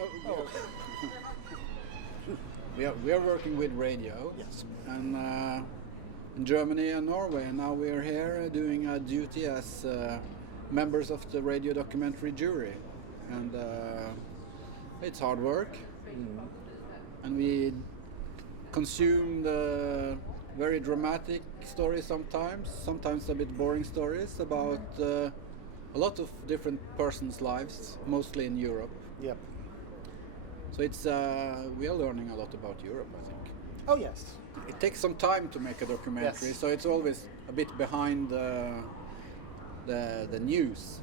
Oh. We are working with radio. Yes. And in Germany and Norway, and now we are here doing a duty as members of the radio documentary jury, and it's hard work, and we consume the very dramatic stories sometimes a bit boring stories about a lot of different persons' lives, mostly in Europe. Yep. So it's we are learning a lot about Europe, I think. Oh yes. It takes some time to make a documentary, Yes. so it's always a bit behind the news.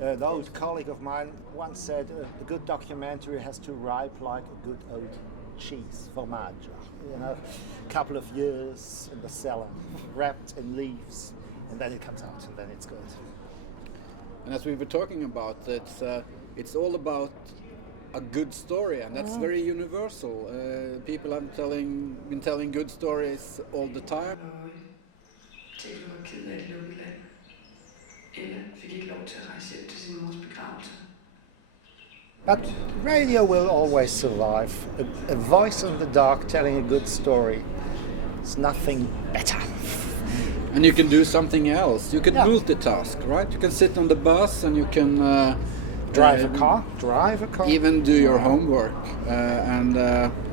An old colleague of mine once said a good documentary has to ripe like a good old cheese, formaggio. You know, a couple of years in the cellar, wrapped in leaves, and then it comes out, and then it's good. And as we were talking about, it's all about a good story, and that's very universal. People have been telling good stories all the time. Tænk, hvor var ked af et lukket land. Ella fik ikke lov til at rejse hjem til sin mors begravelse. But radio will always survive. A voice in the dark telling a good story. It's nothing better. And you can do something else. You can multitask, right? You can sit on the bus and you can Drive a car. Even do your homework.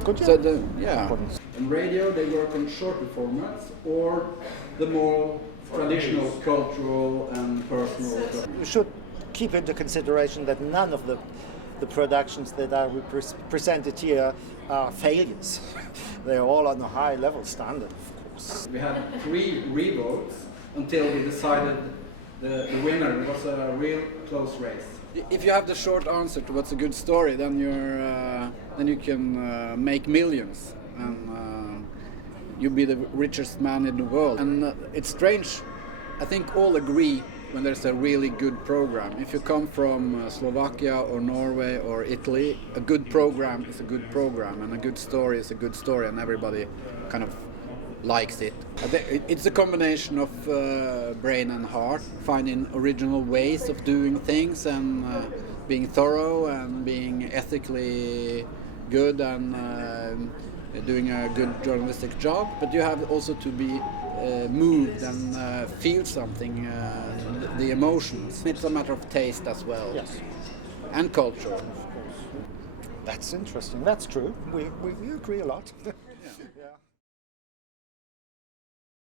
Good job. So in radio, they work on shorter formats or the more traditional, cultural and personal. You should keep into consideration that none of the productions that are presented here are failures. They are all on a high level standard, of course. We had 3 revotes until we decided the winner. It was a real close race. If you have the short answer to what's a good story, then you can make millions, and you'll be the richest man in the world. And it's strange. I think all agree when there's a really good program. If you come from Slovakia or Norway or Italy, a good program is a good program, and a good story is a good story, and everybody kind of likes it. It's a combination of brain and heart, finding original ways of doing things, and being thorough and being ethically good, and doing a good journalistic job. But you have also to be moved and feel something, the emotions. It's a matter of taste as well. Yes. And culture. Of course. That's interesting. That's true. We agree a lot.